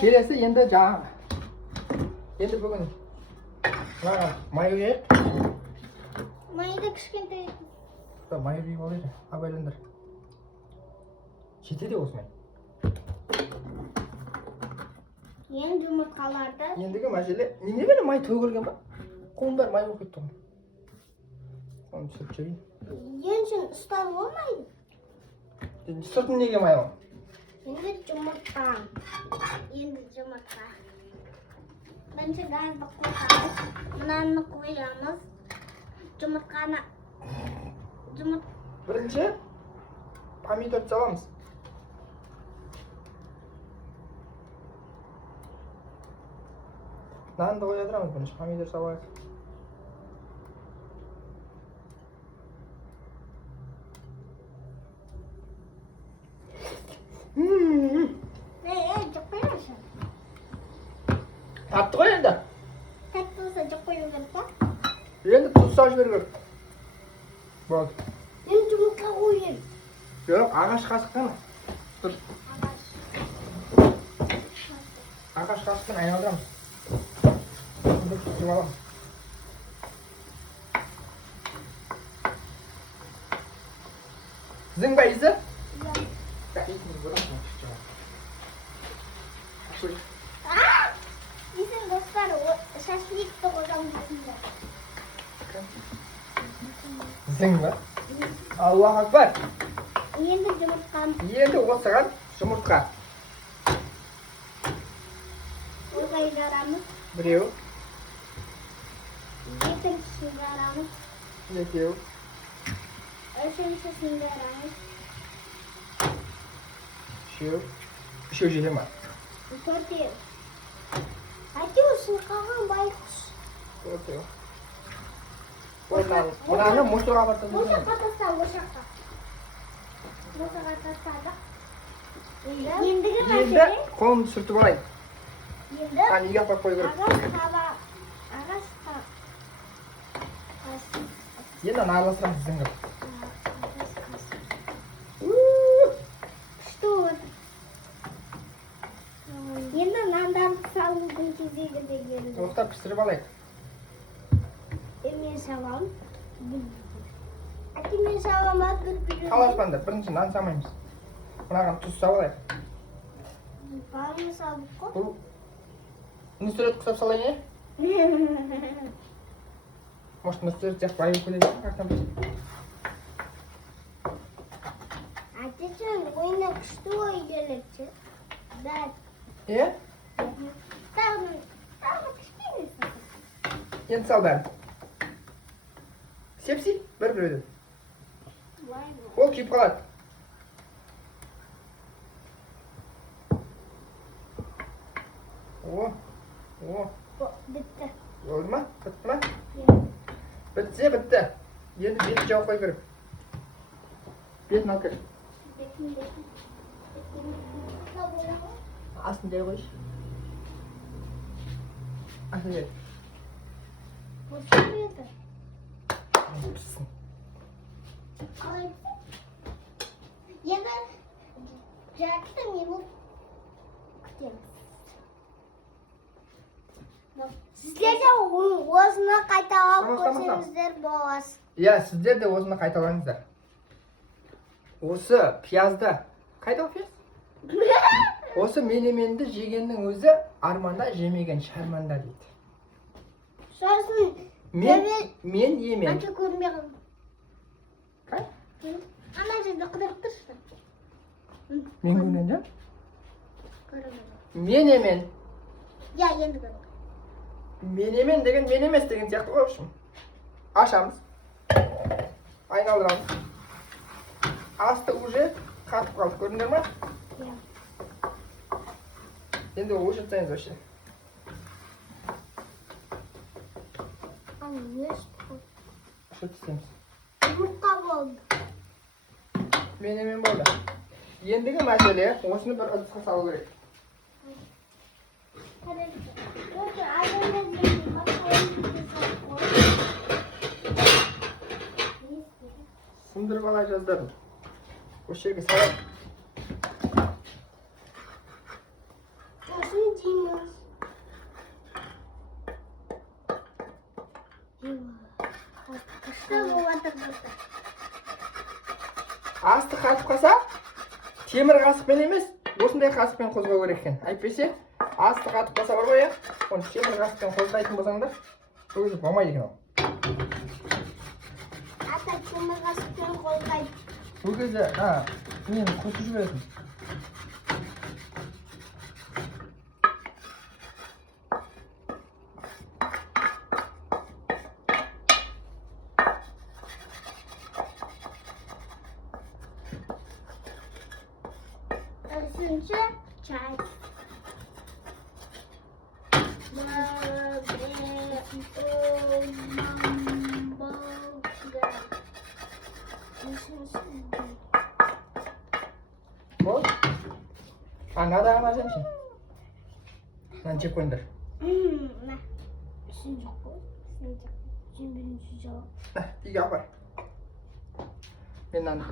келесі енді жаңағы. Енді бүгін май құяйық. Майды кішкентай. Май құйып алайық. Абайландар. Жетеді осымен. Ең жұмыртқаларды. Ендігі мәселе, неге бәрі май төгілген ба? Қолым бәрі май болып кетті ғой. Оны түсіріп жіберейін. Еншін ұстап болмайды. Сыртын неге май ол? Енді жұмыртқа. Бірінші газды қосамыз. Мынаны қоямыз. Жұмыртқаны. Бірінші помидор саламыз. Нанды қоядырамыз, бірінші помидор салайық. Жоқ қоймашы. Татты ғой енді. Тәтті болса жоқ қою керек па? Енді тұз салып жіберу керек. Болды. Енді жұмыртқа қойын. Жоқ, ағаш қасықтан. Тұр. Ағаш қасықтан айналдырамыз. Şimdi tuttum alalım. Sizin be izi? Yok. Ya iyisiniz bırakma çıkacağım. Şöyle. Bizim dostlar şaşlık da koyalım. Sizin be? Allah akbar. Енді жұмыртқаны. Енді осыған жұмыртқа. Орғай жарамыз. Біреу. Екіншісін жарамыз. Екеу. Үшіншісін жарамыз. Үшеу. Үшеу жете ма? Төртеу. Әйтеуір қалған байқұс. Төртеу. Мынаны мусорға батырып жүрмін. Ошаққа таста, ошаққа. Ошаққа тастадық. Ендігі мәселе. Енді қолымды сүртіп алайын. Енді Неге апарып қою керек? ағаш Енді аны араластырамыз сіздің кіріп. Что? Енді нандарды салудың кезегі де келді. Тоқтап пісіріп алайық. Мен салам. Әке мен салам атып. Таласпаңдар, бірінші нан самаймыз. Мынаған тұз салып алайық. Барын салдық қой. Бұл нүсірет құсап салайын, е? Может, нүсірет жақ байып келеді, қақтан біз. Әтешін, ойына күшті ой келіпші. Дәт. Е? Тағы кішкене сақыз. Енді сал бәрін. Сепси, бір-бірден. Ол күйіп қалады. О. Бітті. Oldu mu? Bitti mi? Bitse bitti. Енді бетін жауып қой кіріп. Бетін ал кір. Астын жай қойшы. Астын жай. Осы беті. Піссін. Қалай бітті? Енді жарты минут күтеміз. Сіздерде осыны қайталап көрсеңіздер боласыз. Иә, сіздер де осыны қайталаңыздар. Осы пиязды қайда пияз? Осы менеменді жегеннің өзі арманда жемеген шарманда дейді. Сосын Мен емен. Анша көрмей қалдым. Қай? Ана жерде қыдырып тұршы. Мен көргенде? Көрмедім. Мен емен. Я енді көрдім. Менемен деген мен емес деген сияқты ғой общем. Ашамыз. Айналдырамыз. Асты уже қатып қалды, көрдіңдер ма? Иә. Енді уже жасаймыз вообще. Ал өз болды. Что істейміз? Жұмыртқа болды. Менемен болды. Ендігі мәселе осыны бір ыдысқа салу керек. Сындырып алай жаздадым. Осы жерге салайық. Осы bo'lsa. Asti qatib qolsa, temir qasıqpен емес, осындай qasıqпен qo'zg'au kerak ekan. Aytpese, asti qatib qolsa bor qo'ya, uni temir qasıqпен qo'zg'aytın bo'lsanglar, o'zi bo'lmaydi ekan. Ata temir qasıqpен qo'zg'aydi. Bu кезде, ha, men qo'shib jiberasan. Üçüncü çay. Bo'l. Anada amazimsin. Nancha qo'ndir. Nah. Üçüncü koy. Şimdi birinci cevap. Tiga apar. Men